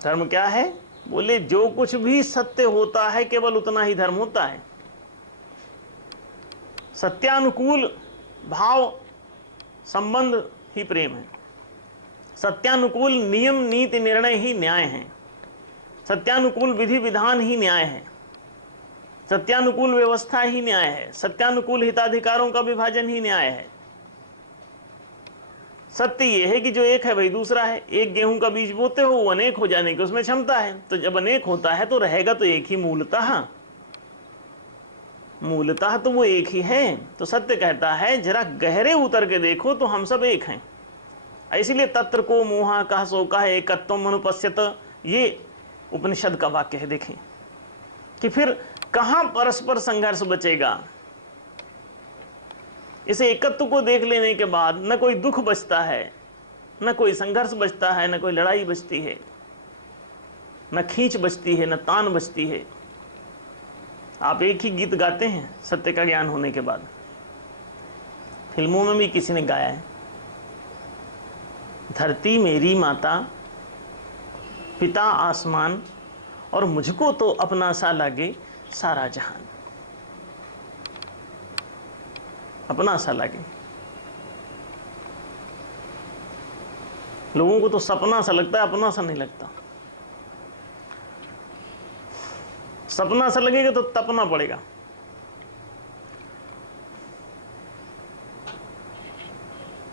धर्म क्या है? बोले जो कुछ भी सत्य होता है केवल उतना ही धर्म होता है। सत्यानुकूल भाव संबंध ही प्रेम है। सत्यानुकूल नियम नीति निर्णय ही न्याय है। सत्यानुकूल विधि विधान ही न्याय है। सत्यानुकूल व्यवस्था ही न्याय है। सत्यानुकूल हिताधिकारों का विभाजन ही न्याय है। सत्य यह है कि जो एक है वही दूसरा है। एक गेहूं का बीज बोते हो, वो अनेक हो जाने की उसमें क्षमता है। तो जब अनेक होता है तो रहेगा तो एक ही मूलतः तो वो एक ही है। तो सत्य कहता है जरा गहरे उतर के देखो तो हम सब एक हैं। इसीलिए तत्र को मोहा कह सो कह एकत्वम अनुपश्यत, ये उपनिषद का वाक्य है। देखें कि फिर कहां परस्पर संघर्ष बचेगा। इस एकत्व को देख लेने के बाद न कोई दुख बचता है, न कोई संघर्ष बचता है, न कोई लड़ाई बचती है, न खींच बचती है, न तान बचती है। आप एक ही गीत गाते हैं सत्य का ज्ञान होने के बाद। फिल्मों में भी किसी ने गाया है, धरती मेरी माता, पिता आसमान, और मुझको तो अपना सा लागे सारा जहान। अपना सा लगे। लोगों को तो सपना सा लगता है, अपना सा नहीं लगता। सपना सा लगेगा तो तपना पड़ेगा।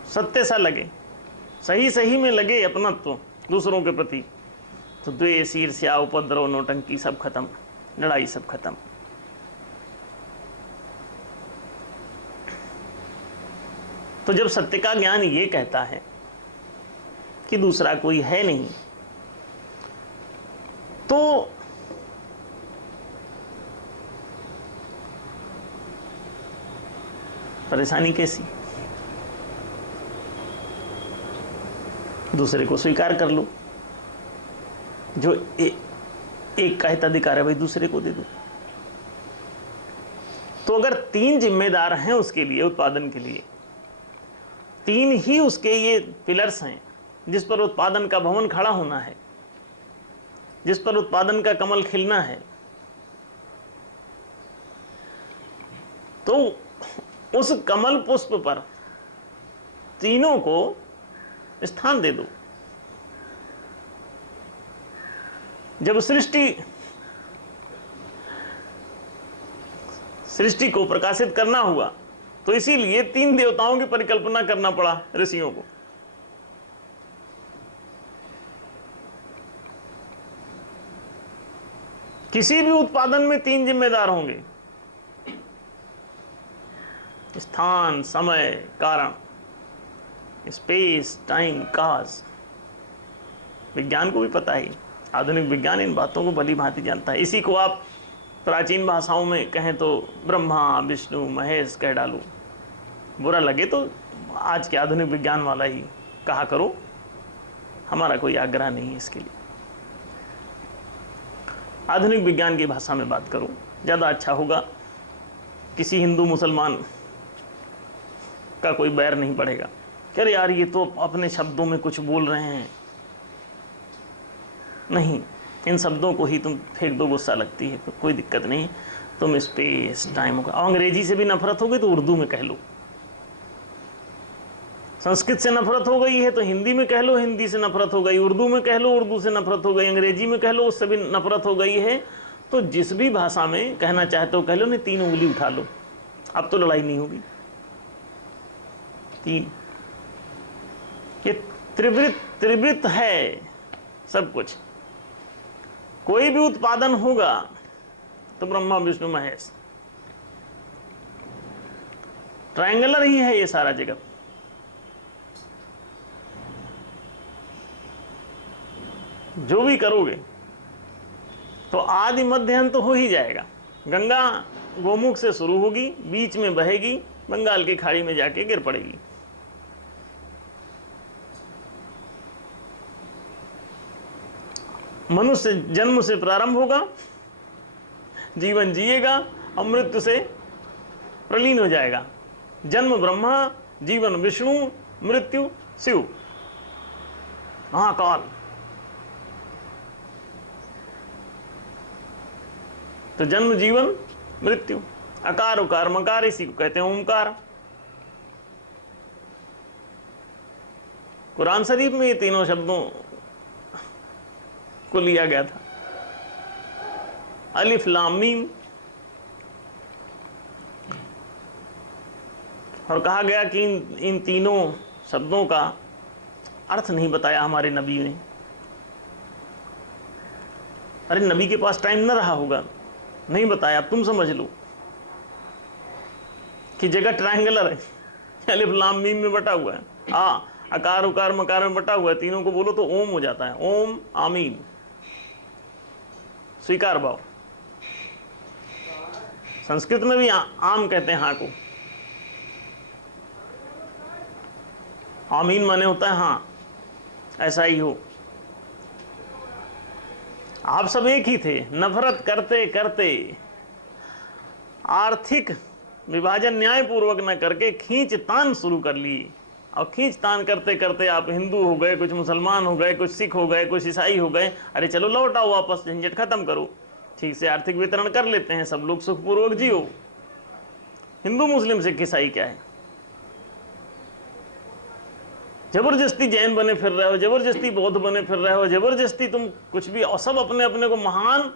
सत्य सा लगे, सही सही में लगे अपनत्व दूसरों के प्रति, तो द्वेष, ईर्ष्या, उपद्रव, नौटंकी सब खत्म, लड़ाई सब खत्म। तो जब सत्य का ज्ञान ये कहता है कि दूसरा कोई है नहीं, तो परेशानी कैसी? दूसरे को स्वीकार कर लो। जो एक का हिताधिकार है वही दूसरे को दे दो। तो अगर तीन जिम्मेदार हैं उसके लिए, उत्पादन के लिए, तीन ही उसके ये पिलर्स हैं जिस पर उत्पादन का भवन खड़ा होना है, जिस पर उत्पादन का कमल खिलना है, तो उस कमल पुष्प पर तीनों को स्थान दे दो। जब सृष्टि को प्रकाशित करना हुआ तो इसीलिए तीन देवताओं की परिकल्पना करना पड़ा ऋषियों को। किसी भी उत्पादन में तीन जिम्मेदार होंगे, स्थान, समय, कारण, स्पेस, टाइम, काज। विज्ञान को भी पता है, आधुनिक विज्ञान इन बातों को भली भांति जानता है। इसी को आप प्राचीन भाषाओं में कहें तो ब्रह्मा, विष्णु, महेश कह डालो। बुरा लगे तो आज के आधुनिक विज्ञान वाला ही कहा करो, हमारा कोई आग्रह नहीं है इसके लिए। आधुनिक विज्ञान की भाषा में बात करो, ज़्यादा अच्छा होगा। किसी हिंदू मुसलमान का कोई बैर नहीं पड़ेगा। अरे यार ये तो अपने शब्दों में कुछ बोल रहे हैं। नहीं, इन शब्दों को ही तुम फेंक दो, गुस्सा लगती है तो कोई दिक्कत नहीं। तुम स्पेस, टाइम, अंग्रेजी से भी नफरत हो गई तो उर्दू में कह लो। संस्कृत से नफरत हो गई है तो हिंदी में कह लो, हिंदी से नफरत हो गई उर्दू में कह लो, उर्दू से नफरत हो गई अंग्रेजी में कह लो, उससे भी नफरत हो गई है तो जिस भी भाषा में कहना चाहते हो कह लो। नहीं, तीन उंगली उठा लो, अब तो लड़ाई नहीं होगी। तीन, ये त्रिवृत्त है सब कुछ। कोई भी उत्पादन होगा तो ब्रह्मा, विष्णु, महेश, ट्रायंगुलर ही है ये सारा जगत। जो भी करोगे तो आदि मध्य अंत तो हो ही जाएगा। गंगा गोमुख से शुरू होगी, बीच में बहेगी, बंगाल की खाड़ी में जाके गिर पड़ेगी। मनुष्य जन्म से प्रारंभ होगा, जीवन जिएगा और मृत्यु से प्रलीन हो जाएगा। जन्म ब्रह्मा, जीवन विष्णु, मृत्यु शिव, महाकाल। तो जन्म, जीवन, मृत्यु, अकार उकार मकार, इसी को कहते हैं ओमकार। कुरान शरीफ में ये तीनों शब्दों को लिया गया था, अलिफ लाम मीम, और कहा गया कि इन तीनों शब्दों का अर्थ नहीं बताया हमारे नबी ने। अरे नबी के पास टाइम न रहा होगा, नहीं बताया, अब तुम समझ लो कि जगह ट्रायंगुलर है, अलिफ लाम मीम में बटा हुआ है, अकार उकार मकार में बटा हुआ है, तीनों को बोलो तो ओम हो जाता है, ओम आमीन, स्वीकार भाव। संस्कृत में भी आम कहते हैं हाँ को, आमीन माने होता है हाँ ऐसा ही हो। आप सब एक ही थे, नफरत करते करते आर्थिक विभाजन न्यायपूर्वक न करके खींचतान शुरू कर ली, और खींचतान करते करते आप हिंदू हो गए, कुछ मुसलमान हो गए, कुछ सिख हो गए, कुछ ईसाई हो गए। अरे चलो लौट आओ वापस, झंझट खत्म करो, ठीक से आर्थिक वितरण कर लेते हैं, सब लोग सुखपूर्वक जियो। हिंदू मुस्लिम सिख ईसाई क्या है? जबरदस्ती जैन बने फिर रहे हो, जबरदस्ती बौद्ध बने फिर रहे हो, जबरदस्ती तुम कुछ भी, और सब अपने अपने को महान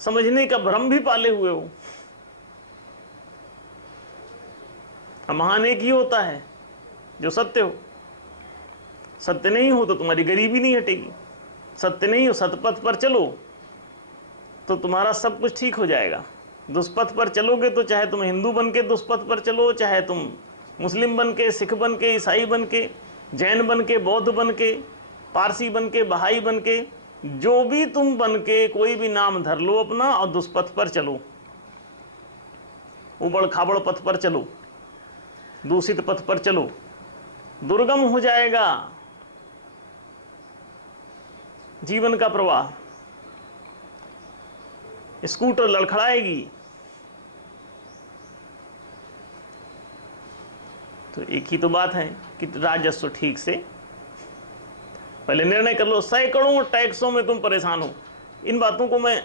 समझने का भ्रम भी पाले हुए हो। महान एक ही होता है जो सत्य हो, सत्य नहीं हो तो तुम्हारी गरीबी नहीं हटेगी, सत्य नहीं हो, सतपथ पर चलो तो तुम्हारा सब कुछ ठीक हो जाएगा। दुष्पथ पर चलोगे तो चाहे तुम हिंदू बन के दुष्पथ पर चलो, चाहे तुम मुस्लिम बन के, सिख बन के, ईसाई बन के, जैन बन के, बौद्ध बन के, पारसी बन के, बहाई बन के, जो भी तुम बन के कोई भी नाम धर लो अपना, और दुष्पथ पर चलो, उबड़ खाबड़ पथ पर चलो, दूषित पथ पर चलो, दुर्गम हो जाएगा जीवन का प्रवाह, स्कूटर लड़खड़ाएगी। तो एक ही तो बात है कि राजस्व ठीक से पहले निर्णय कर लो। सैकड़ों टैक्सों में तुम परेशान हो, इन बातों को मैं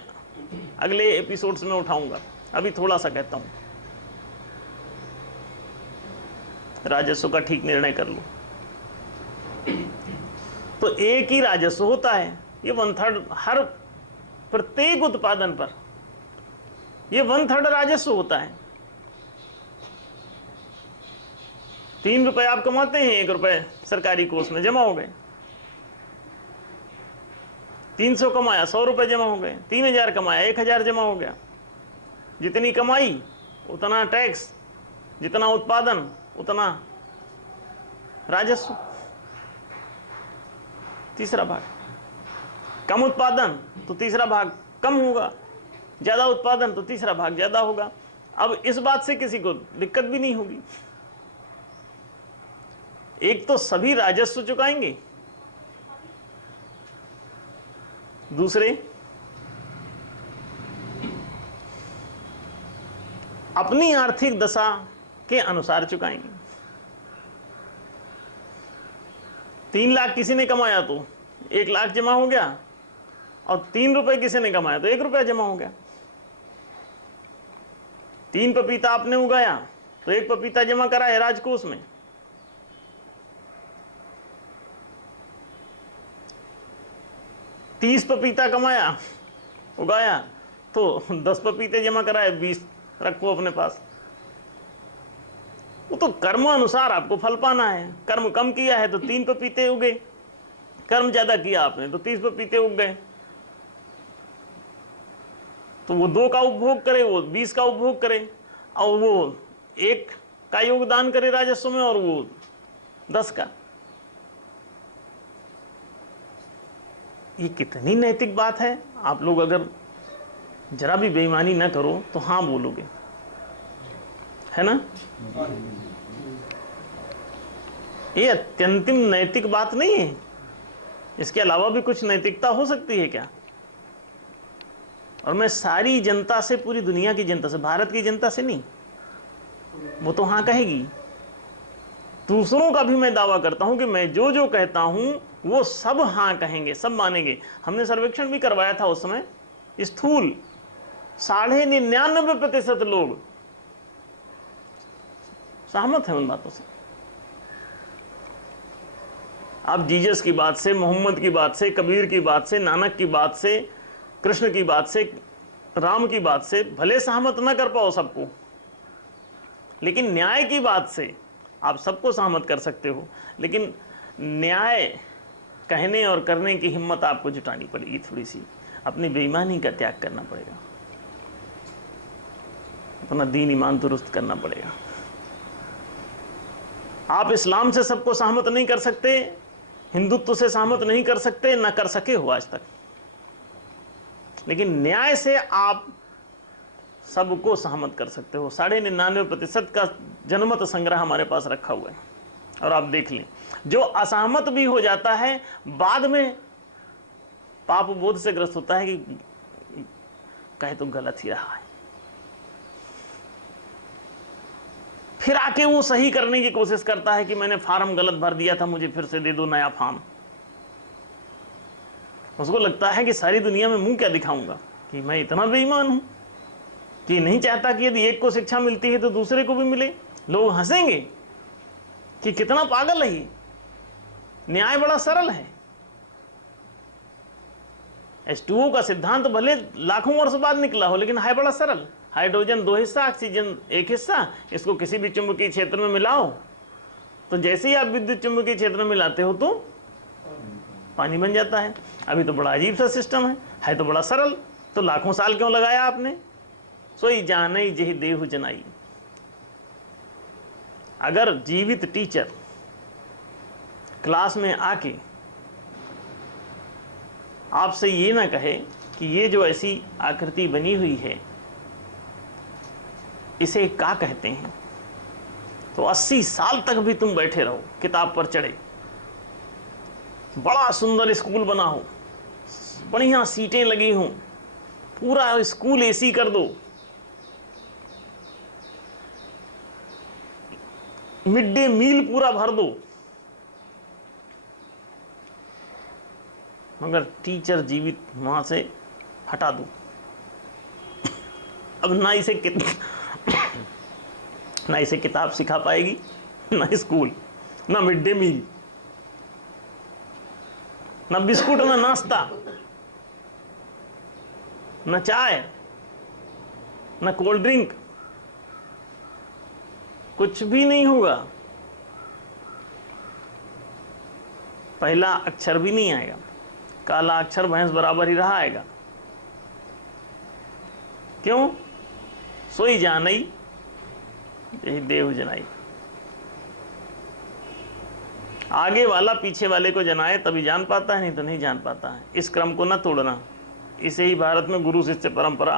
अगले एपिसोड्स में उठाऊंगा, अभी थोड़ा सा कहता हूं। राजस्व का ठीक निर्णय कर लो तो एक ही राजस्व होता है, ये 1/3 हर प्रत्येक उत्पादन पर ये 1/3 राजस्व होता है। 3 रुपए आप कमाते हैं, 1 रुपए सरकारी कोष में जमा हो गए, 300 कमाया 100 रुपए जमा हो गए, 3000 कमाया 1000 जमा हो गया। जितनी कमाई उतना टैक्स, जितना उत्पादन उतना राजस्व। तीसरा भाग, कम उत्पादन तो तीसरा भाग कम होगा, ज्यादा उत्पादन तो तीसरा भाग ज्यादा होगा। अब इस बात से किसी को दिक्कत भी नहीं होगी। एक तो सभी राजस्व चुकाएंगे, दूसरे अपनी आर्थिक दशा के अनुसार चुकाएंगे। 3 लाख किसी ने कमाया तो 1 लाख जमा हो गया, और 3 रुपए किसी ने कमाया तो 1 रुपया जमा हो गया। 3 पपीता आपने उगाया तो 1 पपीता जमा करा है राजकोष में। तीस पपीता कमाया उगाया तो 10 पपीते जमा कराए, 20 रखो अपने पास। वो तो कर्म अनुसार आपको फल पाना है। कर्म कम किया है तो 3 पपीते उगे, कर्म ज्यादा किया आपने तो 30 पपीते उग गए। तो वो 2 का उपभोग करे, वो 20 का उपभोग करे, और वो 1 का योगदान करे राजस्व में, और वो 10 का। ये कितनी नैतिक बात है। आप लोग अगर जरा भी बेईमानी ना करो तो हाँ बोलोगे, है ना? ये अत्यंतिम नैतिक बात नहीं है? इसके अलावा भी कुछ नैतिकता हो सकती है क्या? और मैं सारी जनता से, पूरी दुनिया की जनता से, भारत की जनता से नहीं, वो तो हाँ कहेगी। दूसरों का भी मैं दावा करता हूं कि मैं जो जो कहता हूं वो सब हाँ कहेंगे, सब मानेंगे। हमने सर्वेक्षण भी करवाया था उस समय, स्थूल 99.99% लोग सहमत हैं उन बातों से। आप जीसस की बात से, मोहम्मद की बात से, कबीर की बात से, नानक की बात से, कृष्ण की बात से, राम की बात से भले सहमत ना कर पाओ सबको, लेकिन न्याय की बात से आप सबको सहमत कर सकते हो। लेकिन न्याय कहने और करने की हिम्मत आपको जुटानी पड़ेगी थोड़ी सी, अपनी बेईमानी का त्याग करना पड़ेगा, अपना दीन ईमान दुरुस्त करना पड़ेगा। आप इस्लाम से सबको सहमत नहीं कर सकते, हिंदुत्व से सहमत नहीं कर सकते, ना कर सके हो आज तक, लेकिन न्याय से आप सबको सहमत कर सकते हो। 99.99% का जनमत संग्रह हमारे पास रखा हुआ है, और आप देख लें, जो असहमत भी हो जाता है बाद में पाप बोध से ग्रस्त होता है कि कहे तो गलत ही रहा है, फिर आके वो सही करने की कोशिश करता है कि मैंने फार्म गलत भर दिया था, मुझे फिर से दे दो नया फॉर्म। उसको लगता है कि सारी दुनिया में मुंह क्या दिखाऊंगा कि मैं इतना बेईमान हूं कि नहीं चाहता कि यदि एक को शिक्षा मिलती है तो दूसरे को भी मिले। लोग हंसेंगे कि कितना पागल है ये, न्याय बड़ा सरल है। H2O का सिद्धांत भले लाखों वर्ष बाद निकला हो, लेकिन है बड़ा सरल। हाइड्रोजन 2 हिस्सा, ऑक्सीजन 1 हिस्सा, इसको किसी भी चुंबकीय क्षेत्र में मिलाओ, तो जैसे ही आप विद्युत चुंबकीय क्षेत्र में मिलाते हो तो पानी बन जाता है। अभी तो बड़ा अजीब सा सिस्टम है तो बड़ा सरल, तो लाखों साल क्यों लगाया आपने? सोई जाने जेहि देहु जनाई। अगर जीवित टीचर क्लास में आके आपसे ये ना कहे कि ये जो ऐसी आकृति बनी हुई है इसे क्या कहते हैं, तो 80 साल तक भी तुम बैठे रहो, किताब पर चढ़े, बड़ा सुंदर स्कूल बना हो, बढ़िया सीटें लगी हों, पूरा स्कूल एसी कर दो, मिड डे मील पूरा भर दो, मगर टीचर जीवित वहां से हटा दो। अब ना इसे किताब सिखा पाएगी, ना स्कूल, ना मिड डे मील, ना बिस्कुट, ना नाश्ता, ना चाय, ना कोल्ड ड्रिंक, कुछ भी नहीं होगा। पहला अक्षर भी नहीं आएगा, काला अक्षर भैंस बराबर ही रहा आएगा। क्यों? सोई जानई यही देव जनाई। आगे वाला पीछे वाले को जनाए तभी जान पाता है, नहीं तो नहीं जान पाता है। इस क्रम को न तोड़ना, इसे ही भारत में गुरु शिष्य परंपरा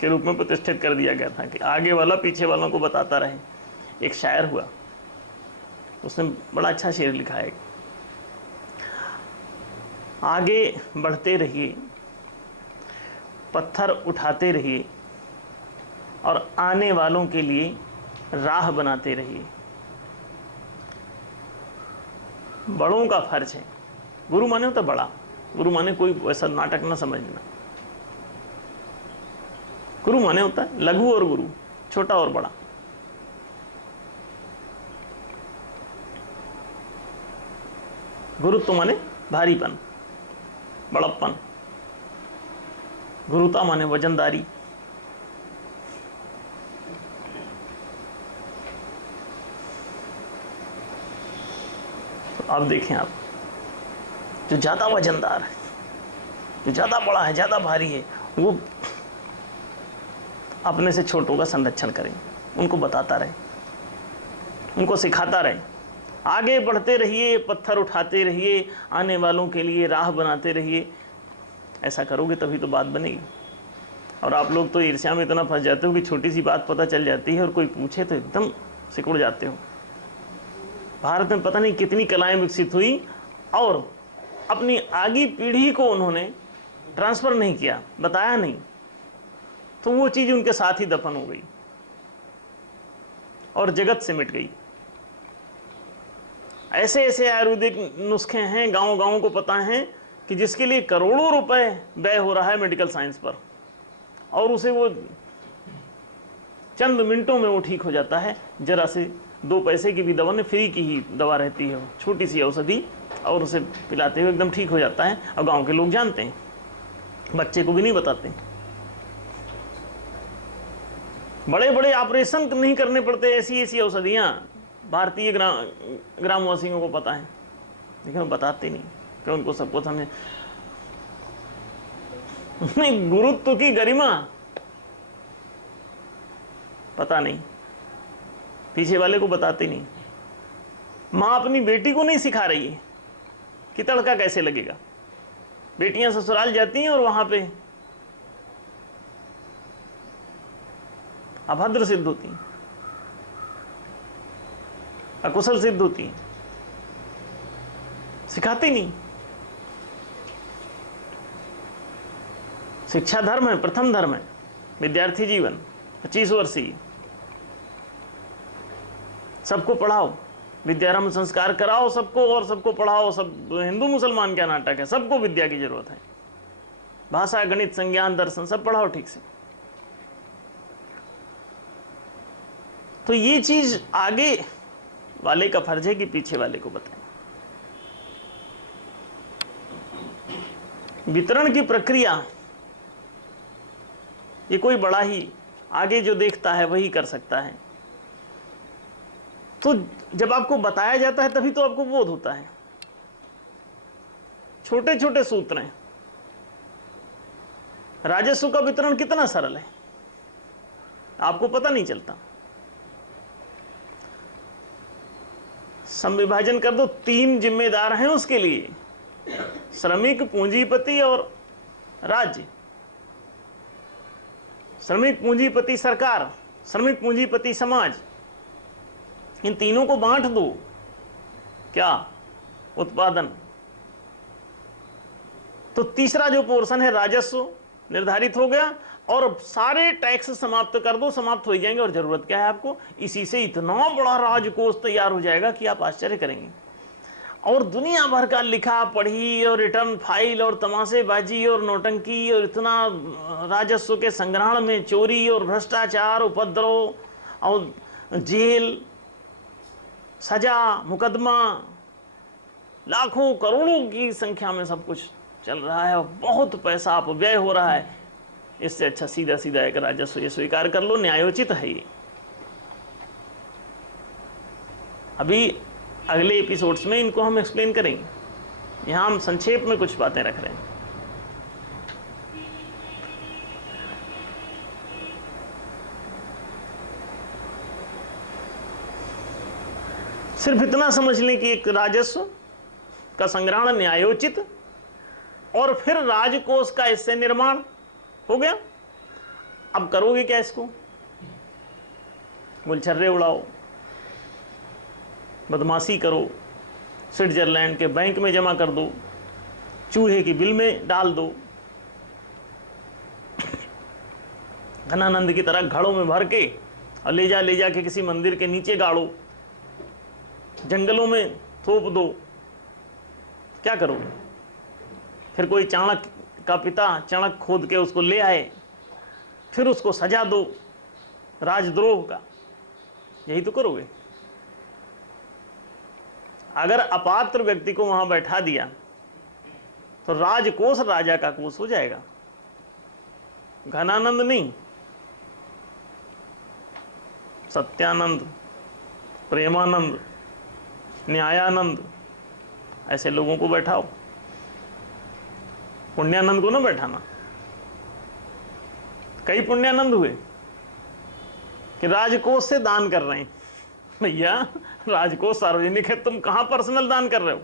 के रूप में प्रतिष्ठित कर दिया गया था कि आगे वाला पीछे वालों को बताता रहे। एक शायर हुआ, उसने बड़ा अच्छा शेर लिखा है, आगे बढ़ते रहिए, पत्थर उठाते रहिए और आने वालों के लिए राह बनाते रहिए। बड़ों का फर्ज है, गुरु माने होता बड़ा, गुरु माने कोई ऐसा नाटक ना समझना। गुरु माने होता है लघु और गुरु, छोटा और बड़ा। गुरुत्व माने भारीपन, बड़प्पन। गुरुता माने वजनदारी। तो अब देखें आप, जो ज्यादा वजनदार है, जो ज्यादा बड़ा है, ज्यादा भारी है, वो अपने से छोटों का संरक्षण करें, उनको बताता रहे, उनको सिखाता रहे। आगे बढ़ते रहिए, पत्थर उठाते रहिए, आने वालों के लिए राह बनाते रहिए। ऐसा करोगे तभी तो बात बनेगी। और आप लोग तो ईर्ष्या में इतना फंस जाते हो कि छोटी सी बात पता चल जाती है और कोई पूछे तो एकदम सिकुड़ जाते हो। भारत में पता नहीं कितनी कलाएं विकसित हुई और अपनी आगे पीढ़ी को उन्होंने ट्रांसफर नहीं किया, बताया नहीं, तो वो चीज उनके साथ ही दफन हो गई और जगत से मिट गई। ऐसे ऐसे आयुर्वेदिक नुस्खे हैं, गांव गांव को पता है कि जिसके लिए करोड़ों रुपए व्यय हो रहा है मेडिकल साइंस पर, और उसे वो चंद मिनटों में वो ठीक हो जाता है। जरा से 2 पैसे की भी दवा नहीं, फ्री की ही दवा रहती है, छोटी सी औषधि, और उसे पिलाते हुए एकदम ठीक हो जाता है। और गांव के लोग जानते हैं, बच्चे को भी नहीं बताते। बड़े बड़े ऑपरेशन नहीं करने पड़ते, ऐसी ऐसी औषधियाँ भारतीय ग्रामवासियों को पता है, लेकिन वो बताते नहीं कि उनको सबको समझे। गुरुत्व की गरिमा पता नहीं, पीछे वाले को बताते नहीं। माँ अपनी बेटी को नहीं सिखा रही है कि तड़का कैसे लगेगा। बेटियां ससुराल जाती हैं और वहां पे अभद्र सिद्ध होती हैं, अकुशल सिद्ध होती हैं, सिखाती नहीं। शिक्षा धर्म है, प्रथम धर्म है। विद्यार्थी जीवन 25 वर्षीय, सबको पढ़ाओ, विद्यारंभ संस्कार कराओ सबको, और सबको पढ़ाओ। सब हिंदू मुसलमान क्या नाटक है, सबको विद्या की जरूरत है। भाषा, गणित, संज्ञान, दर्शन सब पढ़ाओ ठीक से। तो ये चीज आगे वाले का फर्ज है कि पीछे वाले को बताएं। वितरण की प्रक्रिया ये कोई बड़ा ही आगे जो देखता है वही कर सकता है। तो जब आपको बताया जाता है तभी तो आपको बोध होता है। छोटे छोटे सूत्र हैं। राजस्व का वितरण कितना सरल है, आपको पता नहीं चलता। समविभाजन कर दो, 3 जिम्मेदार हैं उसके लिए, श्रमिक, पूंजीपति और राज्य। श्रमिक पूंजीपति सरकार, श्रमिक पूंजीपति समाज, इन तीनों को बांट दो। क्या? उत्पादन। तो तीसरा जो पोर्शन है राजस्व निर्धारित हो गया, और सारे टैक्स समाप्त कर दो, समाप्त हो जाएंगे। और जरूरत क्या है आपको? इसी से इतना बड़ा राजकोष तैयार हो जाएगा कि आप आश्चर्य करेंगे। और दुनिया भर का लिखा पढ़ी और रिटर्न फाइल और तमाशेबाजी और नौटंकी और इतना राजस्व के संग्रहण में चोरी और भ्रष्टाचार, उपद्रव और जेल, सजा, मुकदमा, लाखों करोड़ों की संख्या में सब कुछ चल रहा है और बहुत पैसा अपव्यय हो रहा है। इससे अच्छा सीधा सीधा एक राजस्व ये स्वीकार कर लो, न्यायोचित है ये। अभी अगले एपिसोड्स में इनको हम एक्सप्लेन करेंगे। यहां हम संक्षेप में कुछ बातें रख रहे हैं। सिर्फ इतना समझ लें कि एक राजस्व का संग्रहण न्यायोचित, और फिर राजकोष का इससे निर्माण हो गया। अब करोगे क्या इसको? गुलछर्रे उड़ाओ, बदमाशी करो, स्विट्जरलैंड के बैंक में जमा कर दो, चूहे की बिल में डाल दो, घनानंद की तरह घड़ों में भर के और ले जा के किसी मंदिर के नीचे गाड़ो, जंगलों में थोप दो। क्या करोगे? फिर कोई चाणक्य का पिता चाणक्य खोद के उसको ले आए, फिर उसको सजा दो राजद्रोह का। यही तो करोगे। अगर अपात्र व्यक्ति को वहां बैठा दिया तो राजकोष राजा का कोष हो जाएगा। घनानंद नहीं, सत्यानंद, प्रेमानंद, न्यायानंद, ऐसे लोगों को बैठाओ। पुण्यानंद को ना बैठाना। कई पुण्यानंद हुए कि राजकोष से दान कर रहे हैं। भैया राजकोष सार्वजनिक है, तुम कहां पर्सनल दान कर रहे हो?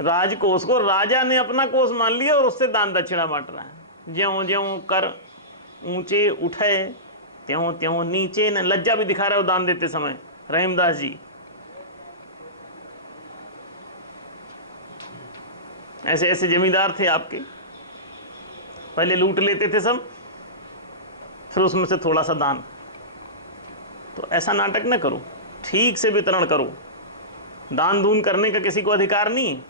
राजकोष को राजा ने अपना कोष मान लिया और उससे दान दक्षिणा बांट रहा है। ज्यों ज्यों कर ऊंचे उठे त्यों त्यों नीचे न। लज्जा भी दिखा रहे हो दान देते समय, रहीमदास जी। ऐसे ऐसे जमींदार थे आपके, पहले लूट लेते थे सब, फिर उसमें से थोड़ा सा दान। तो ऐसा नाटक न करो, ठीक से वितरण करो। दान दून करने का किसी को अधिकार नहीं।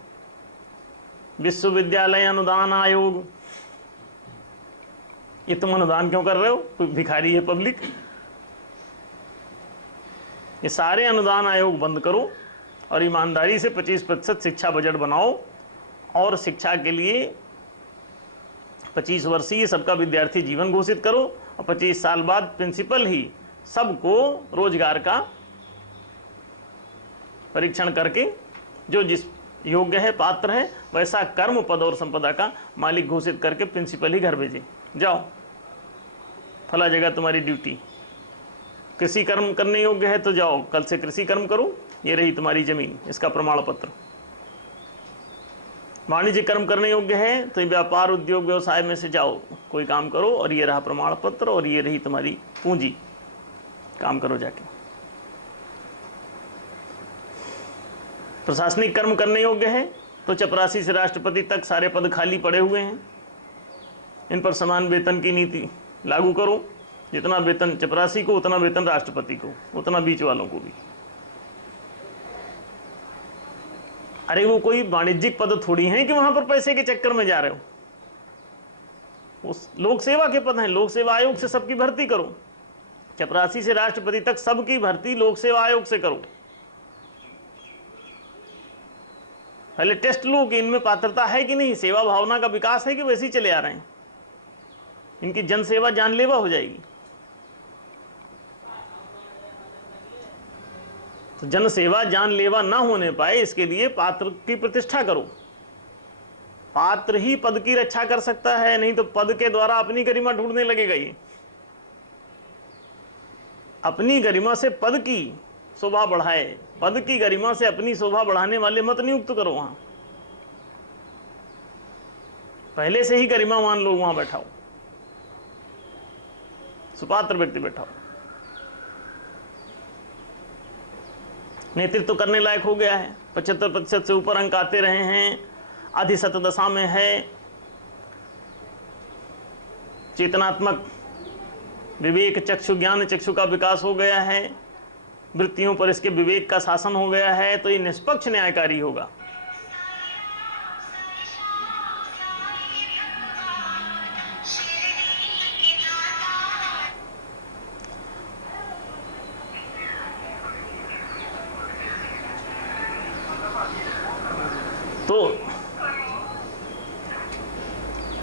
विश्वविद्यालय अनुदान आयोग ये तुम अनुदान क्यों कर रहे हो, कोई भिखारी है पब्लिक? ये सारे अनुदान आयोग बंद करो और ईमानदारी से 25% शिक्षा बजट बनाओ और शिक्षा के लिए 25 वर्षीय सबका विद्यार्थी जीवन घोषित करो और 25 साल बाद प्रिंसिपल ही सबको रोजगार का परीक्षण करके जो जिस योग्य है, पात्र है, वैसा कर्म, पद और संपदा का मालिक घोषित करके प्रिंसिपल ही घर भेजे। जाओ फला जगह तुम्हारी ड्यूटी। कृषि कर्म करने योग्य है तो जाओ कल से कृषि कर्म करो, ये रही तुम्हारी जमीन, इसका प्रमाण पत्र। वाणिज्य कर्म करने योग्य है तो व्यापार, उद्योग, व्यवसाय में से जाओ कोई काम करो और ये रहा प्रमाण पत्र और ये रही तुम्हारी पूंजी, काम करो जाके। प्रशासनिक कर्म करने योग्य है तो चपरासी से राष्ट्रपति तक सारे पद खाली पड़े हुए हैं, इन पर समान वेतन की नीति लागू करो। जितना वेतन चपरासी को उतना वेतन राष्ट्रपति को, उतना बीच वालों को भी। अरे वो कोई वाणिज्यिक पद थोड़ी हैं कि वहां पर पैसे के चक्कर में जा रहे हो। उस लोक सेवा के पद हैं, लोक सेवा आयोग से सबकी भर्ती करो। चपरासी से राष्ट्रपति तक सबकी भर्ती लोक सेवा आयोग से करो। पहले टेस्ट लो कि इनमें पात्रता है कि नहीं, सेवा भावना का विकास है कि वैसे ही चले आ रहे हैं। इनकी जन सेवा जानलेवा हो जाएगी। तो जन सेवा जानलेवा ना होने पाए इसके लिए पात्र की प्रतिष्ठा करो। पात्र ही पद की रक्षा कर सकता है, नहीं तो पद के द्वारा अपनी गरिमा ढूंढने लगेगा। ये अपनी गरिमा से पद की शोभा बढ़ाए, पद की गरिमा से अपनी शोभा बढ़ाने वाले मत नियुक्त करो। वहां पहले से ही गरिमावान लोग वहां बैठाओ, सुपात्र व्यक्ति बैठाओ। नेतृत्व करने लायक हो गया है, 75% से ऊपर अंक आते रहे हैं, अधिशत दशा में है, चेतनात्मक विवेक चक्षु, ज्ञान चक्षु का विकास हो गया है, वृत्तियों पर इसके विवेक का शासन हो गया है, तो ये निष्पक्ष न्यायकारी होगा। तो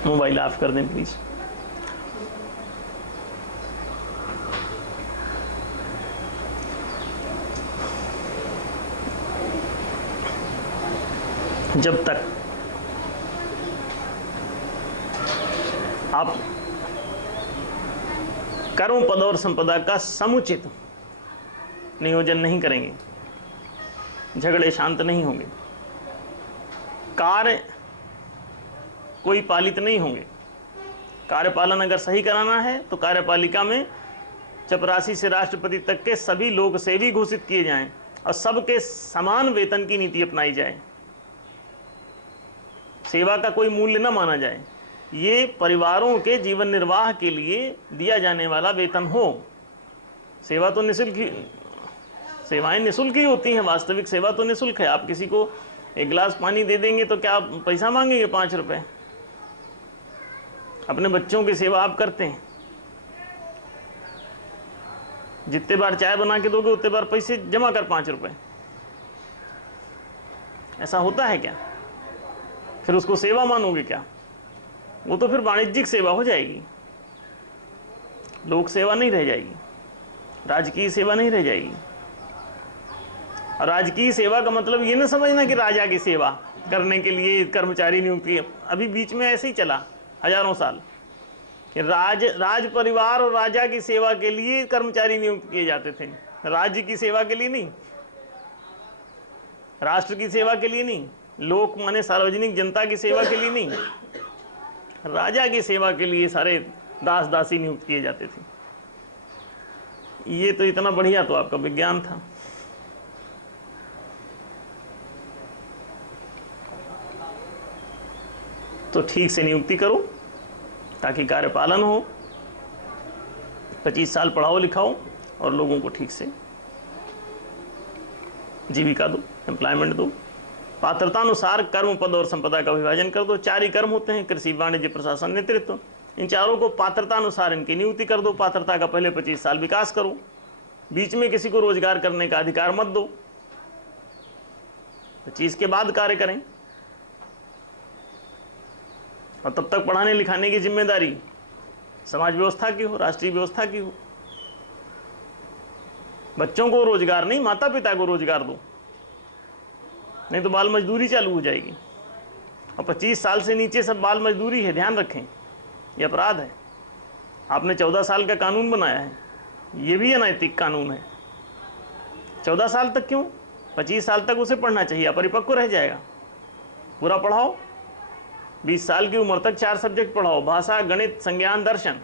मोबाइल ऑफ कर दें प्लीज। जब तक आप कर्म, पद और संपदा का समुचित नियोजन नहीं करेंगे, झगड़े शांत नहीं होंगे, कार्य कोई पालित नहीं होंगे। कार्यपालन अगर सही कराना है तो कार्यपालिका में चपरासी से राष्ट्रपति तक के सभी लोक सेवी घोषित किए जाएं और सबके समान वेतन की नीति अपनाई जाए। सेवा का कोई मूल्य न माना जाए, ये परिवारों के जीवन निर्वाह के लिए दिया जाने वाला वेतन हो। सेवा तो निःशुल्क, सेवाएं निःशुल्क ही होती हैं, वास्तविक सेवा तो निःशुल्क है। आप किसी को एक गिलास पानी दे देंगे तो क्या आप पैसा मांगेंगे 5 रुपए? अपने बच्चों की सेवा आप करते हैं, जितने बार चाय बना के दोगे उतने बार पैसे जमा कर 5 रुपए। ऐसा होता है क्या? फिर उसको सेवा मानोगे क्या? वो तो फिर वाणिज्यिक सेवा हो जाएगी, लोक सेवा नहीं रह जाएगी, राजकीय सेवा नहीं रह जाएगी। और राजकीय सेवा का मतलब ये ना समझना कि राजा की सेवा करने के लिए कर्मचारी नियुक्त किए। अभी बीच में ऐसे ही चला हजारों साल कि राज परिवार और राजा की सेवा के लिए कर्मचारी नियुक्त किए जाते थे, राज्य की सेवा के लिए नहीं, राष्ट्र की सेवा के लिए नहीं, लोक माने सार्वजनिक जनता की सेवा के लिए नहीं, राजा की सेवा के लिए सारे दास दासी नियुक्त किए जाते थे। ये तो इतना बढ़िया तो आपका विज्ञान था। तो ठीक से नियुक्ति करो ताकि कार्यपालन हो, 25 साल पढ़ाओ लिखाओ और लोगों को ठीक से जीविका दो, एम्प्लॉयमेंट दो। पात्रतानुसार कर्म, पद और संपदा का विभाजन कर दो। 4 ही कर्म होते हैं: कृषि, वाणिज्य, प्रशासन, नेतृत्व। इन चारों को पात्रता अनुसार इनकी नियुक्ति कर दो। पात्रता का पहले 25 साल विकास करो, बीच में किसी को रोजगार करने का अधिकार मत दो, 25 के बाद कार्य करें। और तब तक पढ़ाने लिखाने की जिम्मेदारी समाज व्यवस्था की हो, राष्ट्रीय व्यवस्था की हो। बच्चों को रोजगार नहीं, माता पिता को रोजगार दो, नहीं तो बाल मजदूरी चालू हो जाएगी। और 25 साल से नीचे सब बाल मजदूरी है, ध्यान रखें, ये अपराध है। आपने 14 साल का कानून बनाया है, ये भी अनैतिक कानून है। 14 साल तक क्यों, 25 साल तक उसे पढ़ना चाहिए, अपरिपक्व रह जाएगा। पूरा पढ़ाओ, 20 साल की उम्र तक 4 सब्जेक्ट पढ़ाओ, भाषा, गणित, संज्ञान, दर्शन,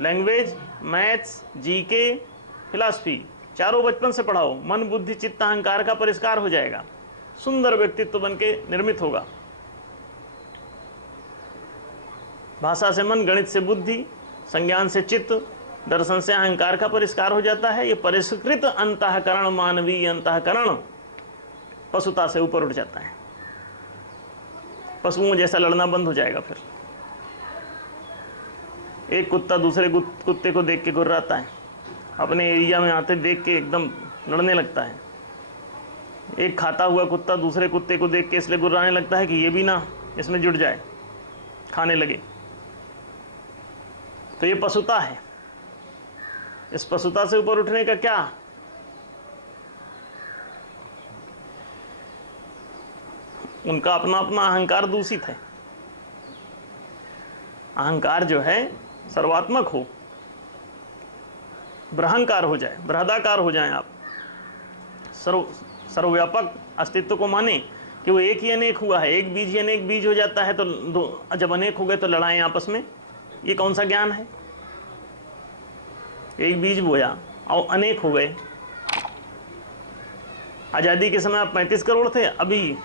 लैंग्वेज, मैथ्स, जीके, फिलॉसफी, चारों बचपन से पढ़ाओ। मन, बुद्धि, चित्त, अहंकार का परिष्कार हो जाएगा, सुंदर व्यक्तित्व बन के निर्मित होगा। भाषा से मन, गणित से बुद्धि, संज्ञान से चित्त, दर्शन से अहंकार का परिष्कार हो जाता है। ये परिष्कृत अंतःकरण, मानवीय अंतःकरण पशुता से ऊपर उठ जाता है, पशुओं जैसा लड़ना बंद हो जाएगा। फिर एक कुत्ता दूसरे कुत्ते को देख के गुर्राता है, अपने एरिया में आते देख के एकदम लड़ने लगता है। एक खाता हुआ कुत्ता दूसरे कुत्ते को देख के इसलिए गुर्राने लगता है कि ये भी ना इसमें जुड़ जाए, खाने लगे। तो ये पशुता है। इस पशुता से ऊपर उठने का क्या, उनका अपना अपना अहंकार दूषित है। अहंकार जो है सर्वात्मक हो, ब्रहंकार हो जाए, बृहदाकार हो जाए, आप सर्वव्यापक अस्तित्व को माने कि वो एक ही अनेक हुआ है। एक बीज ही अनेक बीज हो जाता है, तो जब अनेक हो गए तो लड़ाएं आपस में, ये कौन सा ज्ञान है। एक बीज बोया और अनेक हो गए। आज़ादी के समय आप 35 करोड़ थे, अभी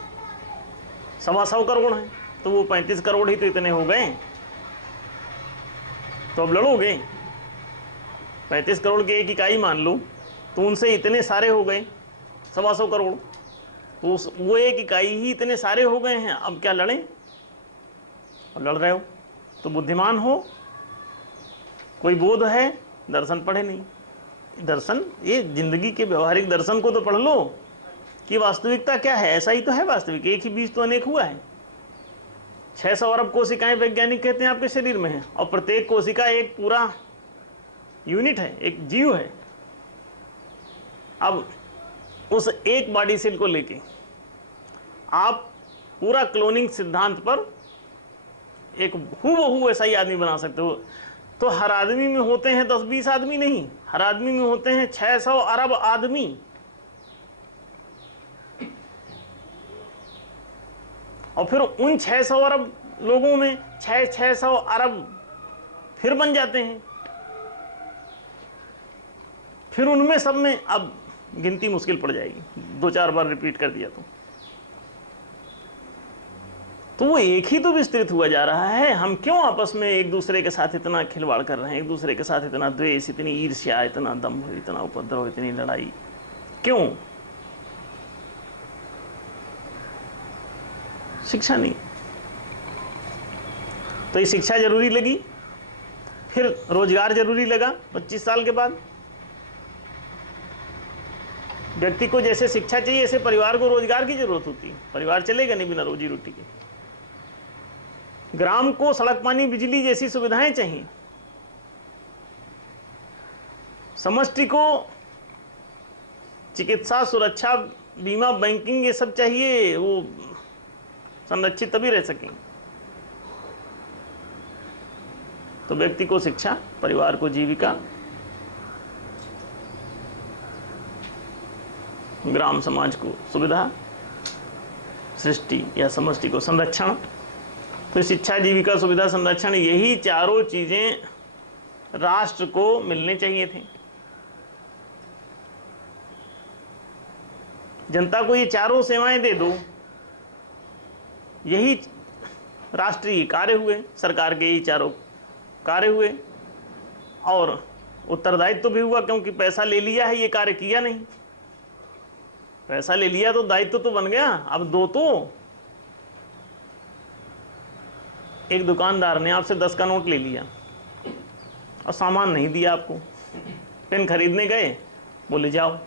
125 करोड़ हैं, तो वो 35 करोड़ ही तो इतने हो गए, तो अब लड़ोगे। 35 करोड़ की एक इकाई मान लो, तो उनसे इतने सारे हो गए 125 करोड़, तो वो एक इकाई ही इतने सारे हो गए हैं, अब क्या लड़ें। और लड़ रहे हो तो बुद्धिमान हो, कोई बोध है, दर्शन पढ़े नहीं। दर्शन, ये जिंदगी के व्यवहारिक दर्शन को तो पढ़ लो कि वास्तविकता क्या है। ऐसा ही तो है वास्तविक, एक ही बीज तो अनेक हुआ है। 600 अरब कोशिकाएं वैज्ञानिक कहते हैं आपके शरीर में है, और प्रत्येक कोशिका एक पूरा यूनिट है, एक जीव है। अब उस एक बॉडी सेल को लेके आप पूरा क्लोनिंग सिद्धांत पर एक हूबहू ऐसा ही आदमी बना सकते हो। तो हर आदमी में होते हैं 10-20 आदमी नहीं, हर आदमी में होते हैं 600 अरब आदमी। और फिर उन 600 अरब लोगों में 600 अरब फिर बन जाते हैं। फिर उनमें सब में अब गिनती मुश्किल पड़ जाएगी, 2-4 बार रिपीट कर दिया तो वो एक ही तो विस्तृत हुआ जा रहा है। हम क्यों आपस में एक दूसरे के साथ इतना खिलवाड़ कर रहे हैं, एक दूसरे के साथ इतना द्वेष, इतनी ईर्ष्या, इतना दम्भ, इतना उपद्रव, इतनी लड़ाई क्यों? शिक्षा नहीं। तो ये शिक्षा जरूरी लगी, फिर रोजगार जरूरी लगा 25 साल के बाद। व्यक्ति को जैसे शिक्षा चाहिए, ऐसे परिवार को रोजगार की जरूरत होती है। परिवार चलेगा नहीं बिना रोजी रोटी के। ग्राम को सड़क, पानी, बिजली जैसी सुविधाएं चाहिए। समष्टि को चिकित्सा, सुरक्षा, बीमा, बैंकिंग, ये सब चाहिए, वो संरक्षित तभी रह सकेंगे। तो व्यक्ति को शिक्षा, परिवार को जीविका, ग्राम समाज को सुविधा, सृष्टि या समष्टि को संरक्षण। तो शिक्षा, जीविका, सुविधा, संरक्षण, यही चारों चीजें राष्ट्र को मिलने चाहिए थे। जनता को ये चारों सेवाएं दे दो, यही राष्ट्रीय कार्य हुए, सरकार के यही चारों कार्य हुए। और उत्तरदायित्व भी हुआ, क्योंकि पैसा ले लिया है, ये कार्य किया नहीं। पैसा ले लिया तो दायित्व तो बन गया, अब दो तो एक दुकानदार ने आपसे 10 का नोट ले लिया और सामान नहीं दिया आपको। पेन खरीदने गए, बोले जाओ।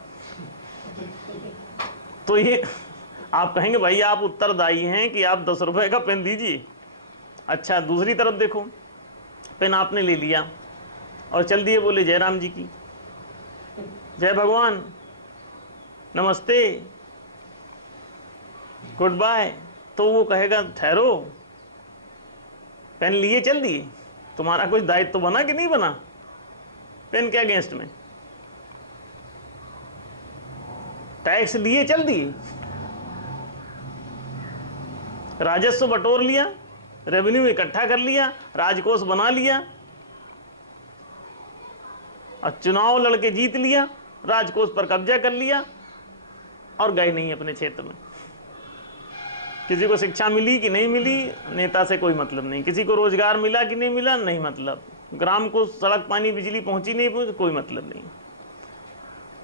तो ये आप कहेंगे भाई आप उत्तरदायी हैं कि आप 10 रुपए का पेन दीजिए। अच्छा, दूसरी तरफ देखो, पेन आपने ले लिया और चल दिए, बोले जय राम जी की, जय भगवान, नमस्ते, गुड बाय। तो वो कहेगा ठहरो, पेन लिए चल दिए, तुम्हारा कुछ दायित्व तो बना कि नहीं बना पेन के अगेंस्ट में? टैक्स लिए चल दिए, राजस्व बटोर लिया, रेवेन्यू इकट्ठा कर लिया, राजकोष बना लिया और चुनाव लड़के जीत लिया, राजकोष पर कब्जा कर लिया और गए नहीं अपने क्षेत्र में। किसी को शिक्षा मिली कि नहीं मिली, नेता से कोई मतलब नहीं। किसी को रोजगार मिला कि नहीं मिला, नहीं मतलब। ग्राम को सड़क पानी बिजली पहुंची नहीं पहुंची, कोई मतलब नहीं।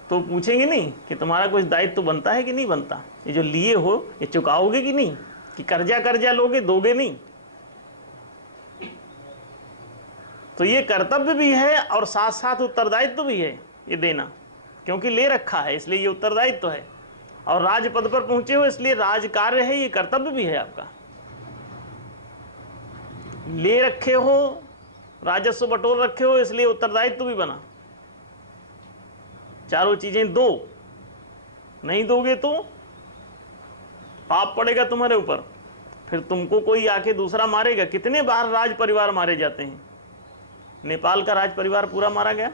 तो पूछेंगे नहीं कि तुम्हारा कुछ दायित्व तो बनता है कि नहीं बनता, ये जो लिए हो ये चुकाओगे कि नहीं, कि कर्जा लोगे, दोगे नहीं। तो ये कर्तव्य भी है और साथ साथ उत्तरदायित्व भी है ये देना, क्योंकि ले रखा है इसलिए ये उत्तरदायित्व है। और राज पद पर पहुंचे हो इसलिए राज कार्य है, ये कर्तव्य भी है आपका। ले रखे हो, राजस्व बटोर रखे हो, इसलिए उत्तरदायित्व भी बना। चारों चीजें दो, नहीं दोगे तो पाप पड़ेगा तुम्हारे ऊपर, फिर तुमको कोई आके दूसरा मारेगा। कितने बार राज परिवार मारे जाते हैं। नेपाल का राज परिवार पूरा मारा गया,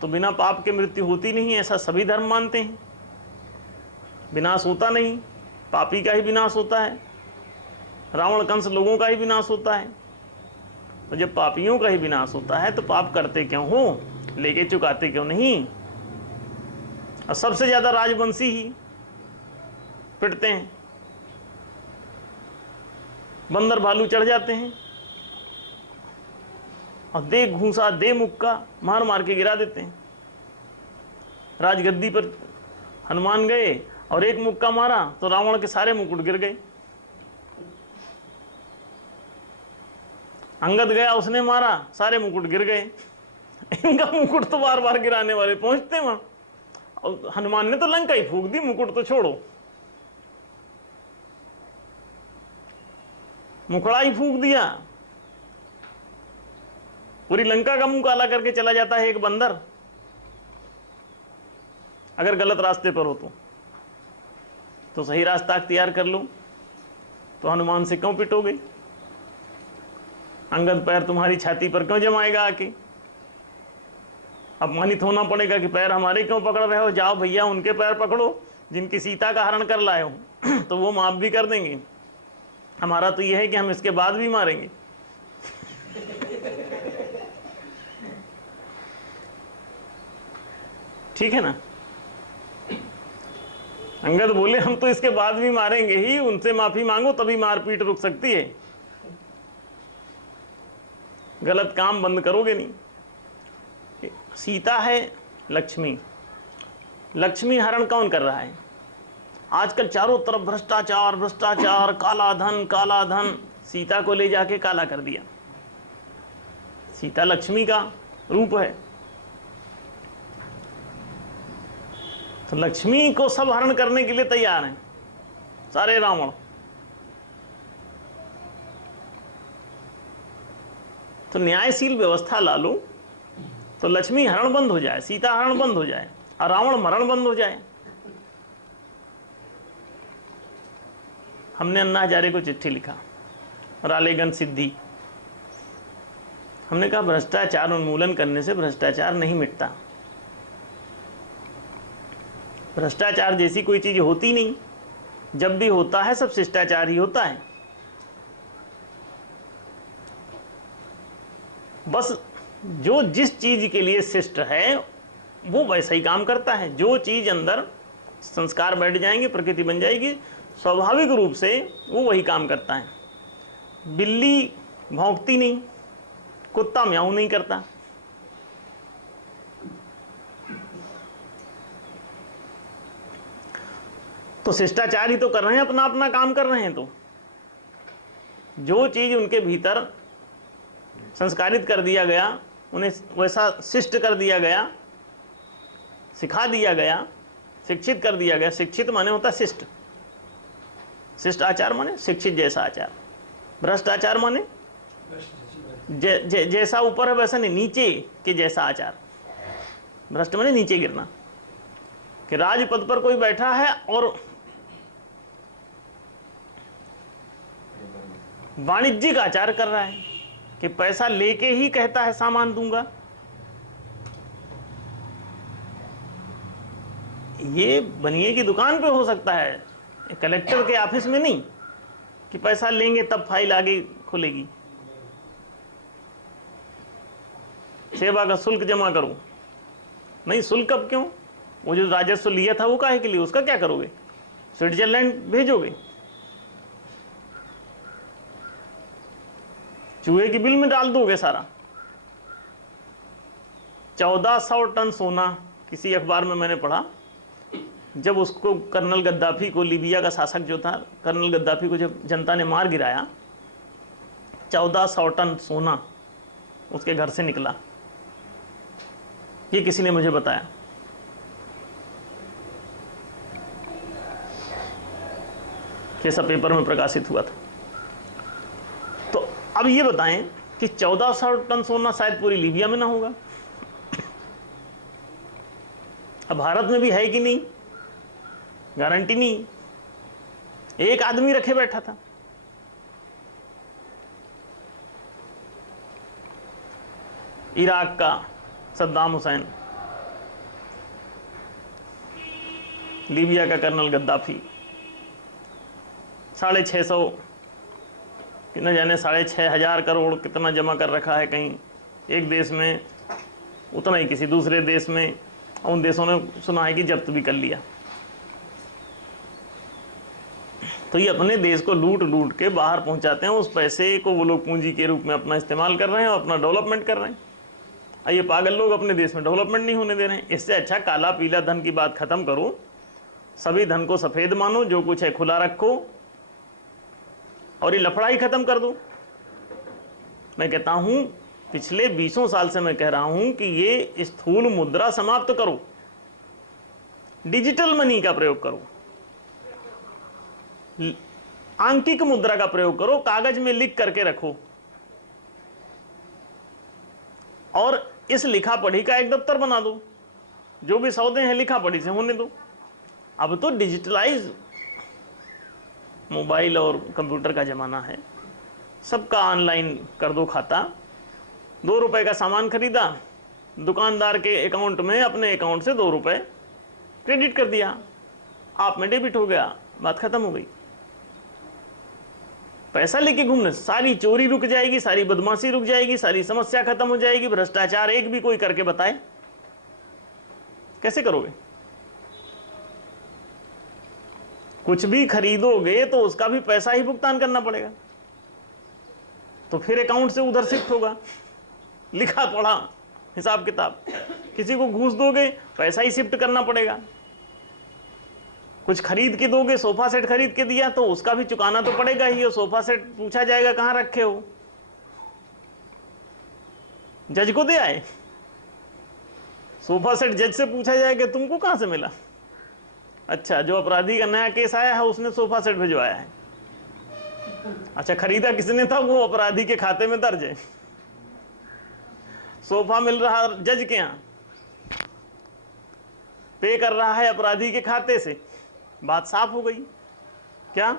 तो बिना पाप के मृत्यु होती नहीं, ऐसा सभी धर्म मानते हैं। विनाश होता नहीं, पापी का ही विनाश होता है। रावण कंस लोगों का ही विनाश होता है। तो जब पापियों का ही विनाश होता है तो पाप करते क्यों हो, लेके चुकाते क्यों नहीं। और सबसे ज्यादा राजवंशी ही पिटते हैं, बंदर भालू चढ़ जाते हैं और दे घूसा दे मुक्का मार मार के गिरा देते हैं। राजगद्दी पर हनुमान गए और एक मुक्का मारा तो रावण के सारे मुकुट गिर गए। अंगद गया, उसने मारा, सारे मुकुट गिर गए। इनका मुकुट तो बार बार गिराने वाले पहुंचते वहां, और हनुमान ने तो लंका ही फूंक दी, मुकुट तो छोड़ो, मुखड़ा ही फूंक दिया। पूरी लंका का मुंह काला करके चला जाता है एक बंदर, अगर गलत रास्ते पर हो तो सही रास्ता अख्तियार कर लो तो हनुमान से क्यों पिटोगे। अंगद पैर तुम्हारी छाती पर क्यों जमाएगा आके, अपमानित होना पड़ेगा कि पैर हमारे क्यों पकड़ रहे हो। जाओ भैया उनके पैर पकड़ो जिनकी सीता का हरण कर लाए हो तो वो माफ भी कर देंगे। हमारा तो यह है कि हम इसके बाद भी मारेंगे। ठीक है ना। अंगद बोले हम तो इसके बाद भी मारेंगे ही, उनसे माफी मांगो तभी मारपीट रुक सकती है। गलत काम बंद करोगे नहीं। सीता है लक्ष्मी, लक्ष्मी हरण कौन कर रहा है आजकल? चारों तरफ भ्रष्टाचार भ्रष्टाचार, काला धन काला धन। सीता को ले जाके काला कर दिया। सीता लक्ष्मी का रूप है, तो लक्ष्मी को सब हरण करने के लिए तैयार हैं सारे रावण। तो न्यायशील व्यवस्था ला लो तो लक्ष्मी हरण बंद हो जाए, सीता हरण बंद हो जाए और रावण मरण बंद हो जाए। हमने अन्ना हजारे को चिट्ठी लिखा, रालेगन सिद्धि। हमने कहा भ्रष्टाचार उन्मूलन करने से भ्रष्टाचार नहीं मिटता। भ्रष्टाचार जैसी कोई चीज होती नहीं, जब भी होता है सब शिष्टाचार ही होता है। बस जो जिस चीज के लिए शिष्ट है वो वैसा ही काम करता है। जो चीज अंदर संस्कार बैठ जाएंगे, प्रकृति बन जाएगी, स्वाभाविक रूप से वो वही काम करता है। बिल्ली भौंकती नहीं, कुत्ता म्याऊं नहीं करता। तो शिष्टाचार ही तो कर रहे हैं, अपना अपना काम कर रहे हैं। तो जो चीज़ उनके भीतर संस्कारित कर दिया गया, उन्हें वैसा शिष्ट कर दिया गया, सिखा दिया गया, शिक्षित कर दिया गया। शिक्षित माने होता शिष्ट, शिष्ट आचार माने शिक्षित जैसा आचार। भ्रष्ट आचार माने जैसा ऊपर है वैसा नहीं, नीचे के जैसा आचार। भ्रष्ट माने नीचे गिरना, कि राजपद पर कोई बैठा है और वाणिज्यिक आचार कर रहा है, कि पैसा लेके ही कहता है सामान दूंगा। ये बनिए की दुकान पे हो सकता है, कलेक्टर के ऑफिस में नहीं, कि पैसा लेंगे तब फाइल आगे खुलेगी। सेवा का शुल्क जमा करो, नहीं शुल्क अब क्यों? वो जो राजस्व लिया था वो काहे के लिए? उसका क्या करोगे? स्विट्जरलैंड भेजोगे? चूहे की बिल में डाल दोगे सारा। 1400 टन सोना किसी अखबार में मैंने पढ़ा, जब उसको कर्नल गद्दाफी को, लीबिया का शासक जो था, कर्नल गद्दाफी को जब जनता ने मार गिराया, 1400 टन सोना उसके घर से निकला। ये किसी ने मुझे बताया। ये सब पेपर में प्रकाशित हुआ था। तो अब ये बताएं कि 1400 टन सोना शायद पूरी लीबिया में ना होगा। अब भारत में भी है कि नहीं, गारंटी नहीं। एक आदमी रखे बैठा था। इराक का सद्दाम हुसैन, लीबिया का कर्नल गद्दाफी, 650 न जाने 6,500 करोड़ कितना जमा कर रखा है कहीं एक देश में, उतना ही किसी दूसरे देश में, और उन देशों ने सुना है कि जब्त भी कर लिया। तो ये अपने देश को लूट लूट के बाहर पहुंचाते हैं। उस पैसे को वो लोग पूंजी के रूप में अपना इस्तेमाल कर रहे हैं और अपना डेवलपमेंट कर रहे हैं। और ये पागल लोग अपने देश में डेवलपमेंट नहीं होने दे रहे हैं। इससे अच्छा काला पीला धन की बात खत्म करो, सभी धन को सफेद मानो, जो कुछ है खुला रखो और ये लफड़ा ही खत्म कर दो। मैं कहता हूं, पिछले 20 साल से मैं कह रहा हूं कि ये स्थूल मुद्रा समाप्त करो, डिजिटल मनी का प्रयोग करो, आंकिक मुद्रा का प्रयोग करो, कागज में लिख करके रखो और इस लिखा पढ़ी का एक दफ्तर बना दो। जो भी सौदे हैं लिखा पढ़ी से होने दो। अब तो डिजिटलाइज मोबाइल और कंप्यूटर का ज़माना है, सबका ऑनलाइन कर दो खाता। 2 रुपए का सामान खरीदा, दुकानदार के अकाउंट में अपने अकाउंट से 2 रुपए क्रेडिट कर दिया, आप में डेबिट हो गया, बात खत्म हो गई। पैसा लेके घूमने, सारी चोरी रुक जाएगी, सारी बदमाशी रुक जाएगी, सारी समस्या खत्म हो जाएगी। भ्रष्टाचार एक भी कोई करके बताए, कैसे करोगे? कुछ भी खरीदोगे तो उसका भी पैसा ही भुगतान करना पड़ेगा, तो फिर अकाउंट से उधर शिफ्ट होगा, लिखा पढ़ा हिसाब किताब। किसी को घूस दोगे पैसा ही शिफ्ट करना पड़ेगा। कुछ खरीद के दोगे, सोफा सेट खरीद के दिया तो उसका भी चुकाना तो पड़ेगा ही। और सोफा सेट पूछा जाएगा कहां रखे हो, जज को दे आए। सोफा सेट जज से पूछा जाएगा तुमको कहां से मिला? अच्छा, जो अपराधी का नया केस आया है उसने सोफा सेट भिजवाया है। अच्छा, खरीदा किसने था वो अपराधी के खाते में दर्ज है। सोफा मिल रहा जज के यहां, पे कर रहा है अपराधी के खाते से, बात साफ हो गई। क्या?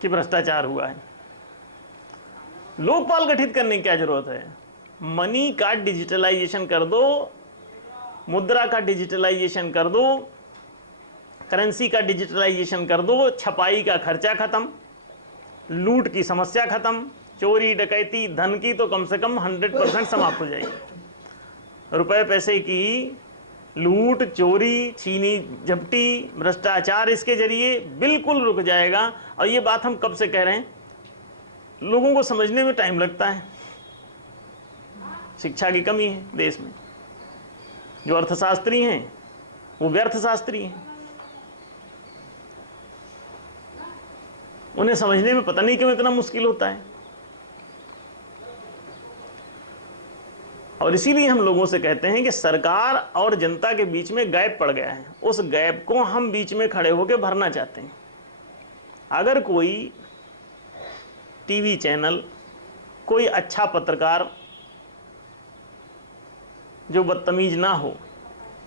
कि भ्रष्टाचार हुआ है। लोकपाल गठित करने की क्या जरूरत है? मनी का डिजिटलाइजेशन कर दो, मुद्रा का डिजिटलाइजेशन कर दो, करेंसी का डिजिटलाइजेशन कर दो, छपाई का खर्चा खत्म, लूट की समस्या खत्म, चोरी डकैती धन की तो कम से कम 100% समाप्त हो जाएगी। रुपए पैसे की लूट, चोरी, छीनी झपटी, भ्रष्टाचार इसके जरिए बिल्कुल रुक जाएगा। और ये बात हम कब से कह रहे हैं, लोगों को समझने में टाइम लगता है। शिक्षा की कमी है देश में। जो अर्थशास्त्री हैं वो व्यर्थशास्त्री हैं। उन्हें समझने में पता नहीं क्यों इतना मुश्किल होता है। और इसीलिए हम लोगों से कहते हैं कि सरकार और जनता के बीच में गैप पड़ गया है, उस गैप को हम बीच में खड़े होकर भरना चाहते हैं। अगर कोई टीवी चैनल, कोई अच्छा पत्रकार जो बदतमीज ना हो,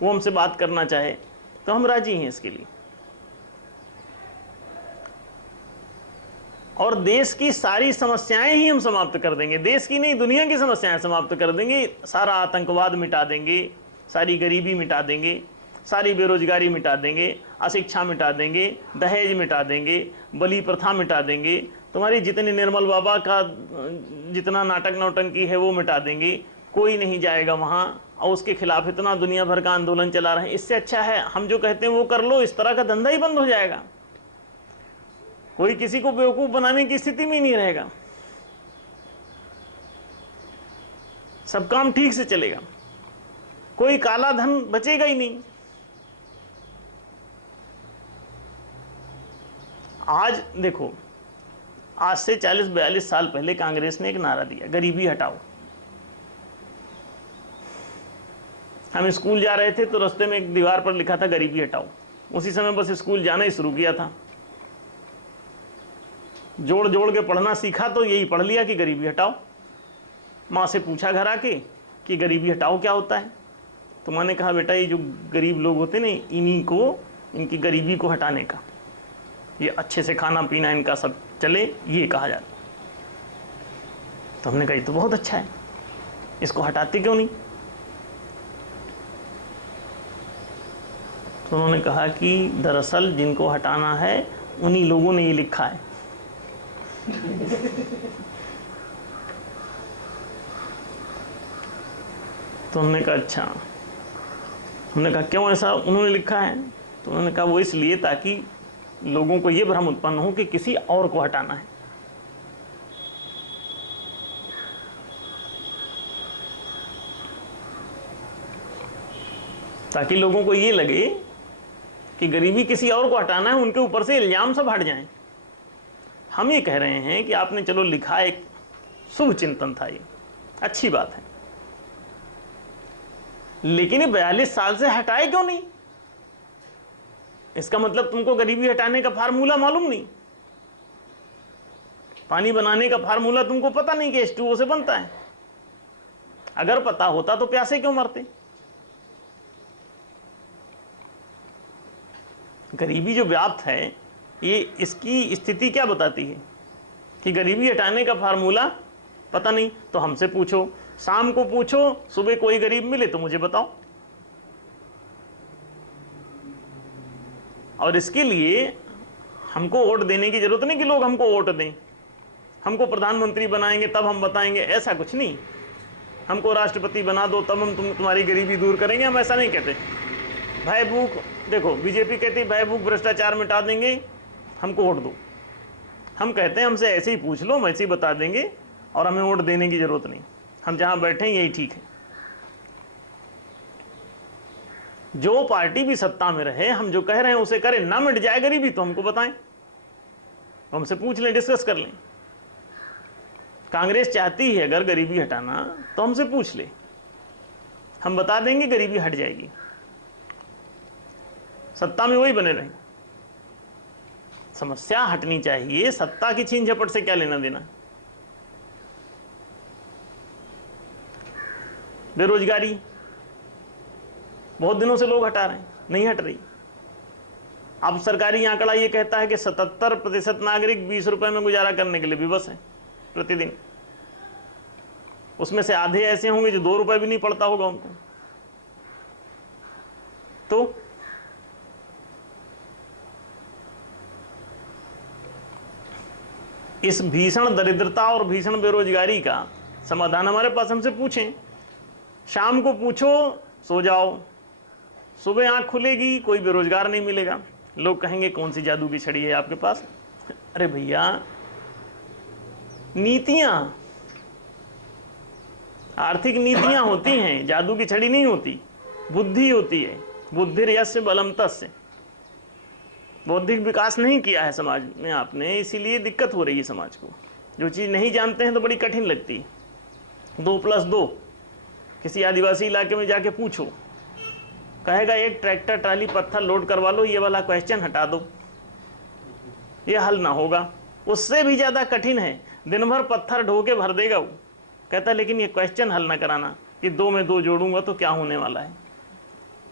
वो हमसे बात करना चाहे तो हम राजी हैं इसके लिए। और देश की सारी समस्याएं ही हम समाप्त कर देंगे, देश की नहीं दुनिया की समस्याएं समाप्त कर देंगे। सारा आतंकवाद मिटा देंगे, सारी गरीबी मिटा देंगे, सारी बेरोजगारी मिटा देंगे, अशिक्षा मिटा देंगे, दहेज मिटा देंगे, बलि प्रथा मिटा देंगे, तुम्हारी जितनी निर्मल बाबा का जितना नाटक नौटंकी है वो मिटा देंगे। कोई नहीं जाएगा वहाँ, और उसके खिलाफ इतना दुनिया भर का आंदोलन चला रहे हैं। इससे अच्छा है हम जो कहते हैं वो कर लो, इस तरह का धंधा ही बंद हो जाएगा। कोई किसी को बेवकूफ बनाने की स्थिति में ही नहीं रहेगा, सब काम ठीक से चलेगा, कोई काला धन बचेगा ही नहीं। आज देखो, आज से 40-42 साल पहले कांग्रेस ने एक नारा दिया, गरीबी हटाओ। हम स्कूल जा रहे थे तो रास्ते में एक दीवार पर लिखा था गरीबी हटाओ। उसी समय बस स्कूल जाना ही शुरू किया था, जोड़ जोड़ के पढ़ना सीखा तो यही पढ़ लिया कि गरीबी हटाओ। माँ से पूछा घर आके कि गरीबी हटाओ क्या होता है, तो माँ ने कहा बेटा ये जो गरीब लोग होते ना, इन्हीं को, इनकी गरीबी को हटाने का, ये अच्छे से खाना पीना इनका सब चले, ये कहा जाता। तो हमने कहा ये तो बहुत अच्छा है, इसको हटाते क्यों नहीं। तो उन्होंने कहा कि दरअसल जिनको हटाना है उन्हीं लोगों ने ये लिखा है। तो हमने कहा अच्छा। हमने कहा क्यों ऐसा उन्होंने लिखा है, तो उन्होंने कहा वो इसलिए ताकि लोगों को ये भ्रम उत्पन्न हो कि किसी और को हटाना है। ताकि लोगों को ये लगे कि गरीबी किसी और को हटाना है, उनके ऊपर से इल्जाम सब हट जाएं। हम ये कह रहे हैं कि आपने चलो लिखा, एक शुभ चिंतन था, ये अच्छी बात है, लेकिन ये 42 साल से हटाए क्यों नहीं। इसका मतलब तुमको गरीबी हटाने का फार्मूला मालूम नहीं, पानी बनाने का फार्मूला तुमको पता नहीं कि H2O से बनता है। अगर पता होता तो प्यासे क्यों मरते। गरीबी जो व्याप्त है, ये इसकी स्थिति क्या बताती है कि गरीबी हटाने का फार्मूला पता नहीं। तो हमसे पूछो, शाम को पूछो, सुबह कोई गरीब मिले तो मुझे बताओ। और इसके लिए हमको वोट देने की जरूरत नहीं कि लोग हमको वोट दें, हमको प्रधानमंत्री बनाएंगे तब हम बताएंगे, ऐसा कुछ नहीं। हमको राष्ट्रपति बना दो तब हम तुम्हारी गरीबी दूर करेंगे, हम ऐसा नहीं कहते। भय भूख, देखो बीजेपी कहती है भय भूख भ्रष्टाचार मिटा देंगे, हमको वोट दो। हम कहते हैं हमसे ऐसे ही पूछ लो, हम ऐसे ही बता देंगे, और हमें वोट देने की जरूरत नहीं, हम जहां बैठे हैं यही ठीक है। जो पार्टी भी सत्ता में रहे, हम जो कह रहे हैं उसे करें। ना मिट जाए गरीबी तो हमको बताएं, हमसे पूछ लें, डिस्कस कर लें। कांग्रेस चाहती है अगर गरीबी हटाना तो हमसे पूछ ले, हम बता देंगे गरीबी हट जाएगी। सत्ता में वही बने रहें, समस्या हटनी चाहिए, सत्ता की छीन झपट से क्या लेना देना। बेरोजगारी बहुत दिनों से लोग हटा रहे हैं, नहीं हट रही। अब सरकारी आंकड़ा ये कहता है कि 77% नागरिक 20 रुपए में गुजारा करने के लिए विवश हैं प्रतिदिन। उसमें से आधे ऐसे होंगे जो 2 रुपए भी नहीं पड़ता होगा उनको। तो इस भीषण दरिद्रता और भीषण बेरोजगारी का समाधान हमारे पास, हमसे पूछें। शाम को पूछो, सो जाओ, सुबह आंख खुलेगी कोई बेरोजगार नहीं मिलेगा। लोग कहेंगे कौन सी जादू की छड़ी है आपके पास। अरे भैया, नीतियां, आर्थिक नीतियां होती हैं, जादू की छड़ी नहीं होती, बुद्धि होती है। बुद्धिर्यस्य बलम तस्य। बौद्धिक विकास नहीं किया है समाज में आपने, इसीलिए दिक्कत हो रही है समाज को। जो चीज़ नहीं जानते हैं तो बड़ी कठिन लगती है। 2+2 किसी आदिवासी इलाके में जाके पूछो, कहेगा एक ट्रैक्टर ट्राली पत्थर लोड करवा लो, ये वाला क्वेश्चन हटा दो, ये हल ना होगा। उससे भी ज़्यादा कठिन है, दिन भर पत्थर ढो के भर देगा वो, कहता है लेकिन ये क्वेश्चन हल ना कराना कि 2 में 2 जोड़ूंगा तो क्या होने वाला है।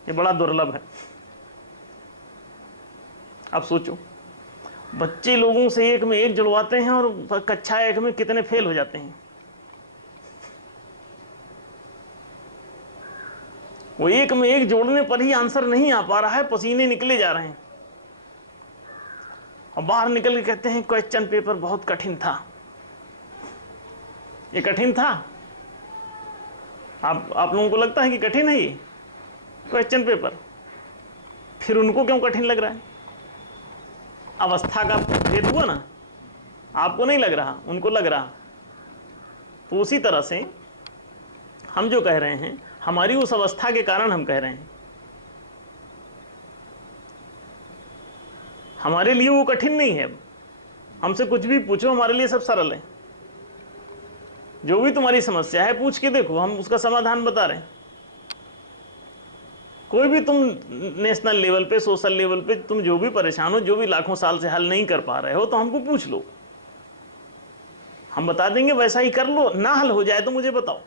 ये बड़ा दुर्लभ है। अब सोचो, बच्चे लोगों से 1 में 1 जुड़वाते हैं और कक्षा 1 में कितने फेल हो जाते हैं। वो 1 में 1 जोड़ने पर ही आंसर नहीं आ पा रहा है, पसीने निकले जा रहे हैं, और बाहर निकल के कहते हैं क्वेश्चन पेपर बहुत कठिन था। ये कठिन था? आप लोगों को लगता है कि कठिन है ये क्वेश्चन पेपर? फिर उनको क्यों कठिन लग रहा है? अवस्था का भेद हुआ ना, आपको नहीं लग रहा, उनको लग रहा। तो उसी तरह से हम जो कह रहे हैं, हमारी उस अवस्था के कारण हम कह रहे हैं। हमारे लिए वो कठिन नहीं है। हमसे कुछ भी पूछो, हमारे लिए सब सरल है। जो भी तुम्हारी समस्या है पूछ के देखो, हम उसका समाधान बता रहे हैं। कोई भी तुम नेशनल लेवल पे, सोशल लेवल पे तुम जो भी परेशान हो, जो भी लाखों साल से हल नहीं कर पा रहे हो, तो हमको पूछ लो, हम बता देंगे, वैसा ही कर लो। ना हल हो जाए तो मुझे बताओ।